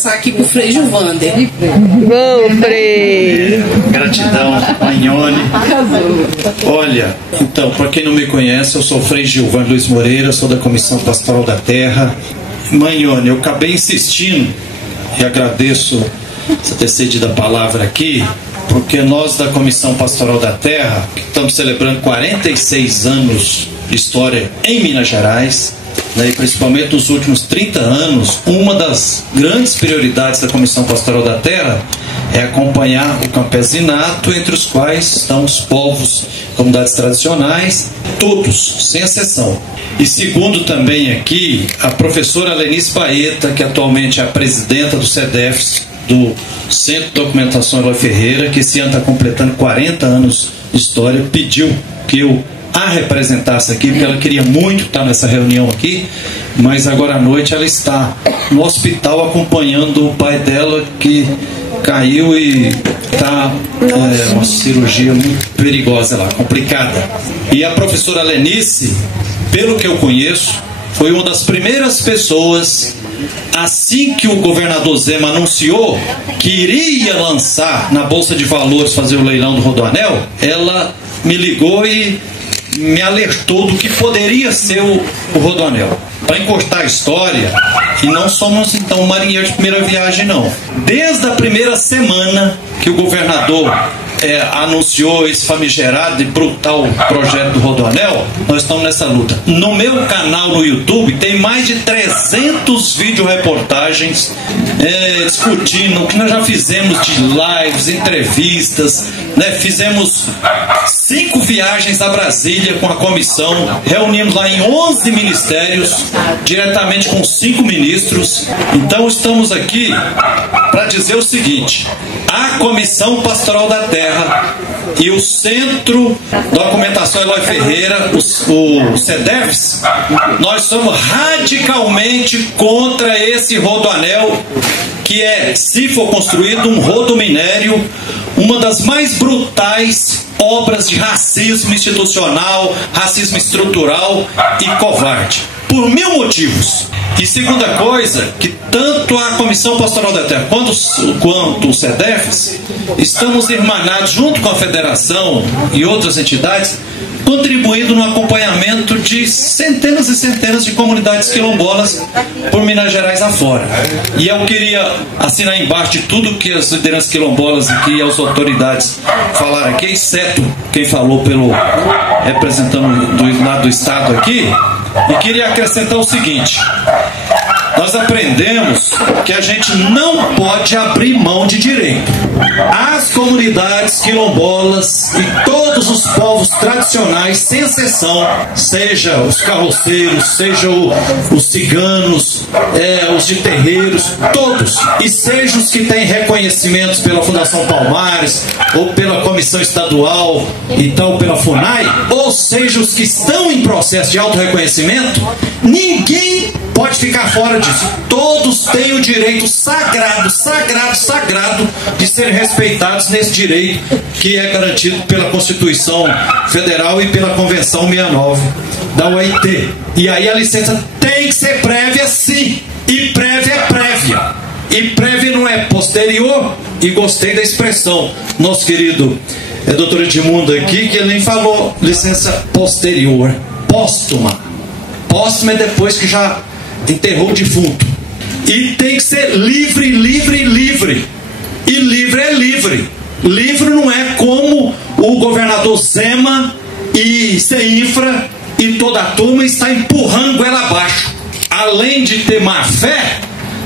passar aqui pro Frei Gilvander. Bom, Frei. Gratidão, Manhone. Olha, então, para quem não me conhece, eu sou o Frei Gilvander Luiz Moreira, sou da Comissão Pastoral da Terra. Manhone, eu acabei insistindo e agradeço você ter cedido a palavra aqui, porque nós da Comissão Pastoral da Terra estamos celebrando 46 anos de história em Minas Gerais, né, e principalmente nos últimos 30 anos, uma das grandes prioridades da Comissão Pastoral da Terra é acompanhar o campesinato, entre os quais estão os povos, comunidades tradicionais, todos, sem exceção. E segundo também aqui, a professora Lenice Baeta, que atualmente é a presidenta do CEDEFS, do Centro de Documentação Eloy Ferreira, que esse ano está completando 40 anos de história, pediu que eu a representasse aqui, porque ela queria muito estar nessa reunião aqui, mas agora à noite ela está no hospital acompanhando o pai dela, que caiu e está uma cirurgia muito perigosa lá, complicada. E a professora Lenice, pelo que eu conheço, foi uma das primeiras pessoas, assim que o governador Zema anunciou que iria lançar na Bolsa de Valores, fazer o leilão do Rodoanel, ela me ligou e me alertou do que poderia ser o Rodoanel. Para encostar a história, e não somos então marinheiros de primeira viagem, não. Desde a primeira semana que o governador anunciou esse famigerado e brutal projeto do Rodoanel, nós estamos nessa luta. No meu canal no YouTube tem mais de 300 videoreportagens discutindo o que nós já fizemos de lives, entrevistas, né? Fizemos 5 viagens a Brasília com a comissão, reunimos lá em 11 ministérios, diretamente com 5 ministros. Então estamos aqui para dizer o seguinte: a Comissão Pastoral da Terra e o Centro de Documentação Eloy Ferreira, o CEDEFS, nós somos radicalmente contra esse Rodoanel, que é, se for construído, um rodominério, uma das mais brutais obras de racismo institucional, racismo estrutural e covarde, por 1000 motivos. E segunda coisa, que tanto a Comissão Pastoral da Terra quanto o CEDEFS estamos irmanados junto com a Federação e outras entidades, contribuindo no acompanhamento de centenas e centenas de comunidades quilombolas por Minas Gerais afora. E eu queria assinar embaixo de tudo que as lideranças quilombolas e as autoridades falaram aqui, exceto quem falou pelo representando do lado do Estado aqui, e queria acrescentar o seguinte: nós aprendemos que a gente não pode abrir mão de direito. As comunidades quilombolas e todos os povos tradicionais, sem exceção, seja os carroceiros, seja os ciganos, os de terreiros, todos, e seja os que têm reconhecimentos pela Fundação Palmares, ou pela Comissão Estadual, então pela FUNAI, ou seja, os que estão em processo de autorreconhecimento, ninguém pode ficar fora disso. Todos têm o direito sagrado, sagrado, sagrado de serem respeitados nesse direito que é garantido pela Constituição Federal e pela Convenção 69 da OIT. E aí a licença tem que ser prévia, sim. E prévia é prévia. E prévia não é posterior. E gostei da expressão, nosso querido doutor Edmundo aqui, que ele nem falou licença posterior, póstuma. Póstuma é depois que já enterrou o defunto. E tem que ser livre, livre, livre. E livre é livre. Livre não é como o governador Zema e CEINFRA e toda a turma está empurrando goela abaixo. Além de ter má fé,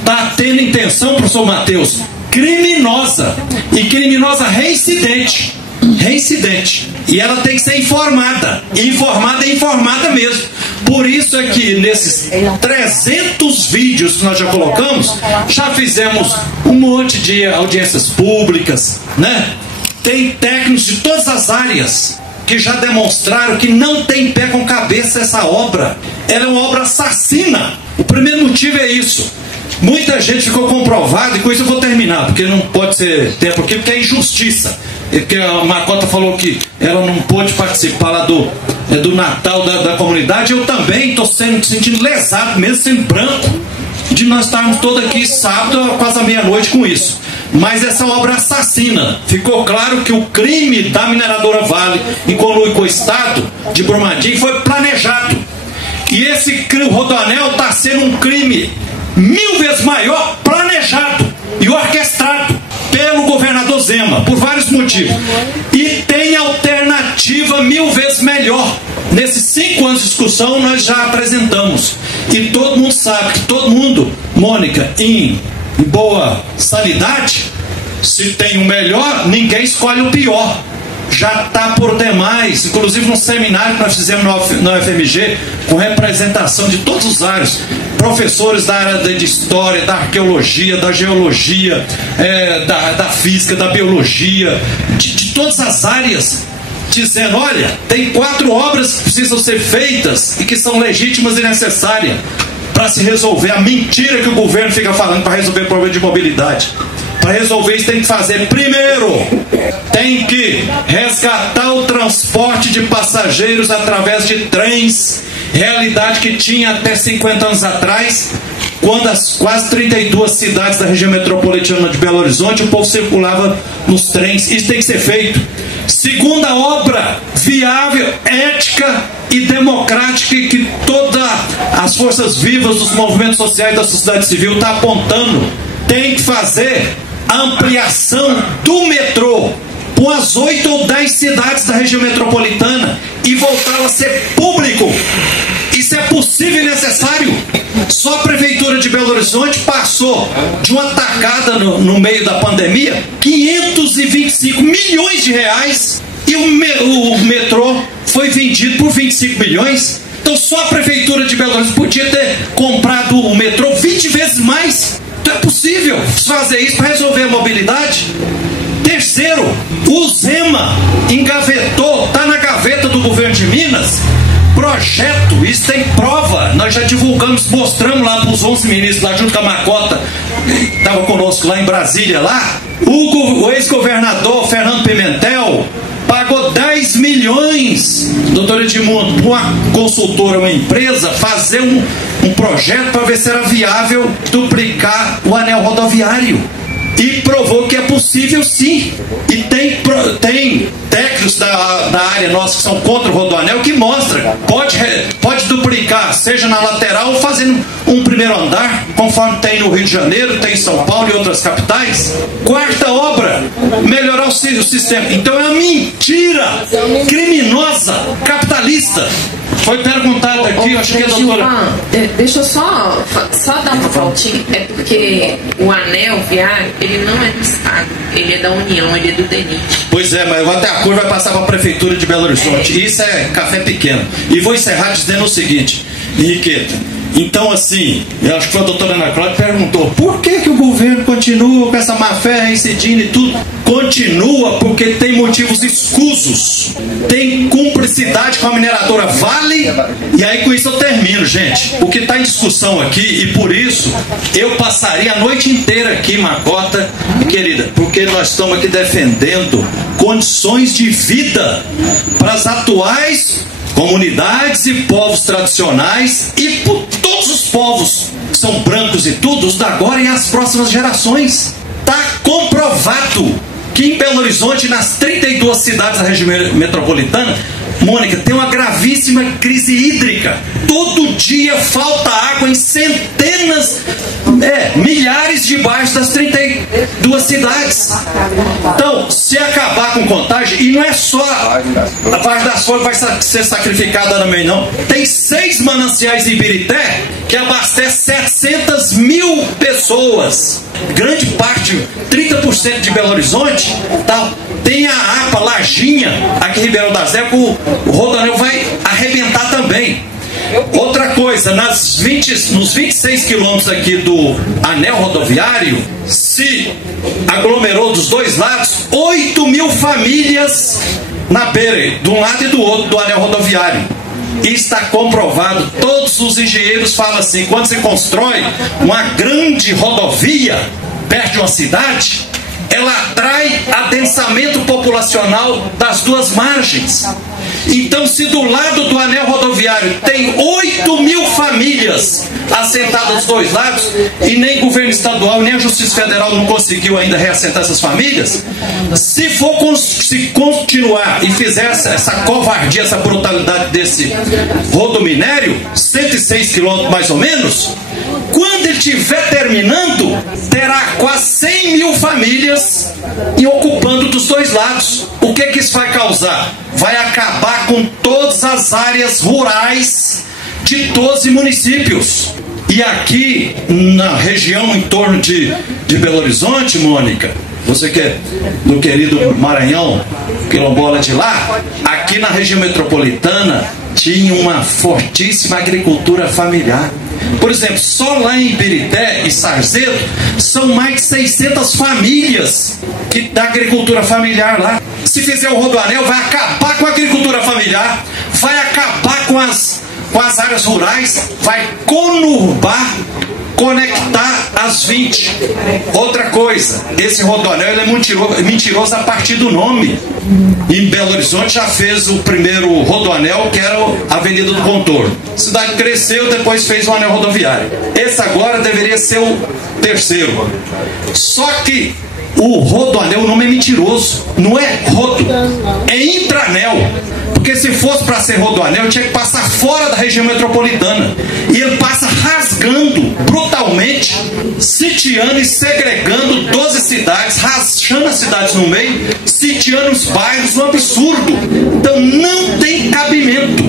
está tendo intenção, professor Matheus, criminosa. E criminosa reincidente. Reincidente. E ela tem que ser informada. Informada é informada mesmo. Por isso é que nesses 300 vídeos que nós já colocamos, já fizemos um monte de audiências públicas, né? Tem técnicos de todas as áreas que já demonstraram que não tem pé com cabeça essa obra. Ela é uma obra assassina. O primeiro motivo é isso. Muita gente ficou comprovada, e com isso eu vou terminar, porque não pode ser tempo aqui, porque é injustiça. Porque a Macota falou que ela não pôde participar lá do Natal da comunidade. Eu também estou sentindo lesado, mesmo sendo branco. de nós estarmos todos aqui sábado, quase à meia-noite com isso. Mas essa obra assassina. Ficou claro que o crime da mineradora Vale, em conluio com o Estado de Brumadinho, foi planejado. E esse Rodoanel está sendo um crime 1000 vezes maior, planejado e orquestrado pelo governador Zema, por vários motivos. E tem alternativa 1000 vezes melhor. Nesses 5 anos de discussão nós já apresentamos. E todo mundo sabe que todo mundo, Mônica, em boa sanidade, se tem o melhor, ninguém escolhe o pior. Já está por demais, inclusive num seminário que nós fizemos na UFMG, com representação de todos os áreas, professores da área de história, da arqueologia, da geologia, da física, da biologia, de todas as áreas, dizendo, olha, tem 4 obras que precisam ser feitas e que são legítimas e necessárias para se resolver a mentira que o governo fica falando para resolver o problema de mobilidade. Para resolver isso tem que fazer, primeiro, tem que resgatar o transporte de passageiros através de trens, realidade que tinha até 50 anos atrás, quando as quase 32 cidades da região metropolitana de Belo Horizonte, o povo circulava nos trens. Isso tem que ser feito. Segunda obra, viável, ética e democrática, que todas as forças vivas dos movimentos sociais da sociedade civil estão apontando. Tem que fazer a ampliação do metrô com as 8 ou 10 cidades da região metropolitana e voltar a ser público. Isso é possível e necessário. Só a Prefeitura de Belo Horizonte passou de uma tacada no meio da pandemia 525 milhões de reais e o metrô foi vendido por 25 milhões. Então só a Prefeitura de Belo Horizonte podia ter comprado o metrô 20 vezes mais. Então é possível fazer isso para resolver a mobilidade. Terceiro, o Zema engavetou, está na gaveta do governo de Minas, projeto, isso tem prova, nós já divulgamos, mostramos lá para os 11 ministros, lá junto com a Macota, estava conosco lá em Brasília, lá, o ex-governador Fernando Pimentel pagou 10 milhões, doutor Edmundo, para uma consultora, uma empresa, fazer um projeto para ver se era viável duplicar o anel rodoviário. E provou que é possível sim. E tem técnicos da área nossa que são contra o Rodoanel que mostra, pode duplicar, seja na lateral ou fazendo um primeiro andar, conforme tem no Rio de Janeiro, tem em São Paulo e outras capitais. Quarta obra, melhorar o sistema. Então é uma mentira criminosa, capitalista. Foi perguntado aqui, eu acho que a doutora... Deixa eu só dar uma faltinha. É porque o anel viário, ele não é do Estado, ele é da União, ele é do DENIT. Pois é, mas até a cor vai passar para a Prefeitura de Belo Horizonte. Isso é café pequeno. E vou encerrar dizendo o seguinte, Henriqueta, então assim, eu acho que foi a doutora Ana Cláudia que perguntou, por que o governo continua com essa má-fé reincidindo e tudo? Continua porque tem motivos escusos, tem cumplicidade com a mineradora Vale, e aí com isso eu termino, gente. O que está em discussão aqui, e por isso eu passaria a noite inteira aqui, Macota, querida, porque nós estamos aqui defendendo condições de vida para as atuais comunidades e povos tradicionais e por todos os povos que são brancos e tudo, os da agora e as próximas gerações. Está comprovado que em Belo Horizonte, nas 32 cidades da região metropolitana, Mônica, tem uma gravíssima crise hídrica. Todo dia falta água em centenas, milhares de bairros das 32 cidades. Então, se acabar com contagem, e não é só a Vargem das Flores vai ser sacrificada também, não. Tem 6 mananciais em Ibirité que abastecem 700 mil pessoas. Grande parte, 30% de Belo Horizonte, tá? Tem a APA, Lajinha, aqui em Ribeirão das Neves, o Rodoanel vai arrebentar também. Outra coisa, nos 26 quilômetros aqui do anel rodoviário, se aglomerou dos dois lados 8 mil famílias na beira, de um lado e do outro do anel rodoviário. E está comprovado, todos os engenheiros falam assim, quando você constrói uma grande rodovia perto de uma cidade, ela atrai adensamento populacional das duas margens. Então, se do lado do anel rodoviário tem 8.000 famílias assentadas dos dois lados, e nem governo estadual, nem a Justiça Federal não conseguiu ainda reassentar essas famílias, se continuar e fizer essa covardia, essa brutalidade desse rodominério, 106 quilômetros mais ou menos, quando ele estiver terminando, terá quase 100.000 famílias e ocupando dos dois lados. O que isso vai causar? Vai acabar com todas as áreas rurais de 12 municípios. E aqui, na região em torno de Belo Horizonte, Mônica, você que é do querido Maranhão, quilombola de lá, aqui na região metropolitana tinha uma fortíssima agricultura familiar. Por exemplo, só lá em Ibirité e Sarzedo são mais de 600 famílias da agricultura familiar lá. Se fizer o rodoanel, vai acabar com a agricultura familiar, vai acabar com as áreas rurais, vai conurbar, conectar as 20. Outra coisa, esse rodoanel ele é mentiroso a partir do nome. Em Belo Horizonte já fez o primeiro rodoanel, que era a Avenida do Contorno. A cidade cresceu, depois fez o anel rodoviário. Esse agora deveria ser o terceiro. Só que o rodoanel, o nome é mentiroso, não é rodo, é intranel. Porque se fosse para ser rodoanel, tinha que passar fora da região metropolitana. E ele passa rasgando brutalmente, sitiando e segregando 12 cidades, rachando as cidades no meio, sitiando os bairros, um absurdo. Então não tem cabimento.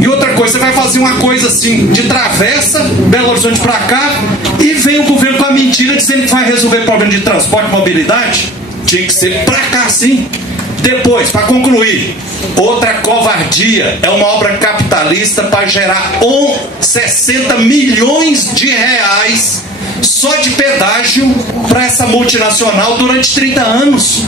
E outra coisa, você vai fazer uma coisa assim, de travessa, Belo Horizonte para cá, e vem o governo com a mentira dizendo que vai resolver o problema de transporte e mobilidade. Tinha que ser para cá sim. Depois, para concluir, outra covardia, é uma obra capitalista para gerar 60 milhões de reais só de pedágio para essa multinacional durante 30 anos.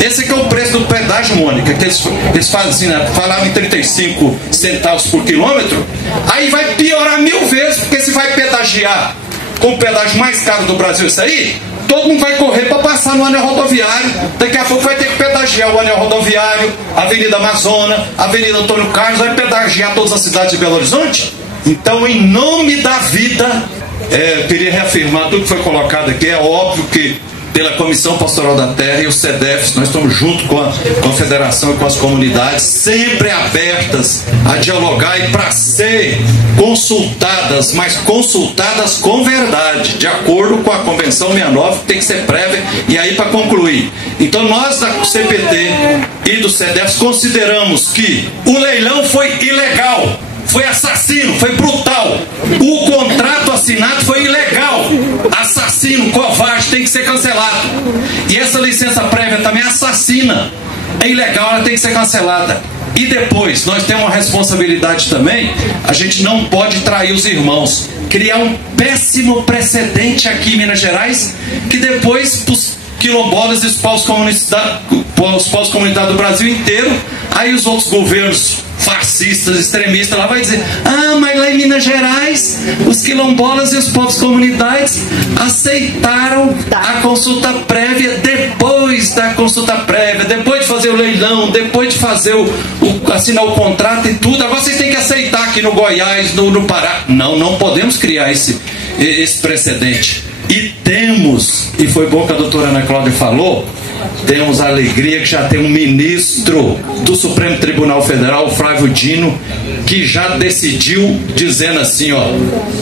Esse aqui é o preço do pedágio, Mônica, que eles fazem assim, né? Falavam em 35 centavos por quilômetro. Aí vai piorar 1000 vezes, porque se vai pedagiar com o pedágio mais caro do Brasil, isso aí, todo mundo vai correr para passar no anel rodoviário. Daqui a pouco vai ter que pedagiar o anel rodoviário, a Avenida Amazônia, a Avenida Antônio Carlos, vai pedagiar todas as cidades de Belo Horizonte. Então, em nome da vida, eu queria reafirmar tudo que foi colocado aqui. É óbvio que pela Comissão Pastoral da Terra e o CEDEFS, nós estamos junto com a Confederação e com as comunidades, sempre abertas a dialogar e para ser consultadas, mas consultadas com verdade, de acordo com a Convenção 69, que tem que ser prévia. E aí, para concluir, então nós da CPT e do CEDEFS consideramos que o leilão foi ilegal, foi assassino, foi brutal. O contrato assinado foi ilegal, assassino, covarde, tem que ser cancelado. E essa licença prévia também é assassina, é ilegal, ela tem que ser cancelada. E depois, nós temos uma responsabilidade também, a gente não pode trair os irmãos, criar um péssimo precedente aqui em Minas Gerais, que depois os quilombolas e os povos comunitários do Brasil inteiro, aí os outros governos fascistas, extremistas lá vai dizer: ah, mas lá em Minas Gerais os quilombolas e os povos comunitários aceitaram a consulta prévia. Depois da consulta prévia, depois de fazer o leilão, depois de fazer assinar o contrato e tudo, agora vocês têm que aceitar aqui no Goiás, no Pará. Não podemos criar esse precedente. E temos, e foi bom que a doutora Ana Cláudia falou, temos a alegria que já tem um ministro do Supremo Tribunal Federal, Flávio Dino, que já decidiu, dizendo assim, ó: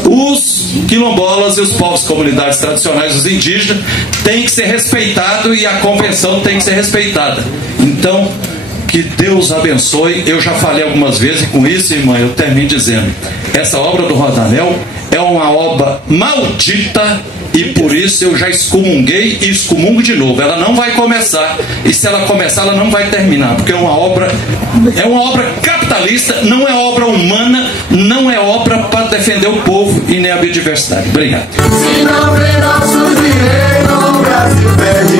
os quilombolas e os povos comunidades tradicionais, os indígenas, têm que ser respeitados e a convenção tem que ser respeitada. Então, que Deus abençoe. Eu já falei algumas vezes, e com isso, irmã, eu termino dizendo: essa obra do rodoanel é uma obra maldita, e por isso eu já excomunguei e excomungo de novo. Ela não vai começar, e se ela começar, ela não vai terminar, porque é uma obra capitalista, não é obra humana, não é obra para defender o povo e nem a biodiversidade. Obrigado. Se não vê nosso dinheiro, o Brasil perde.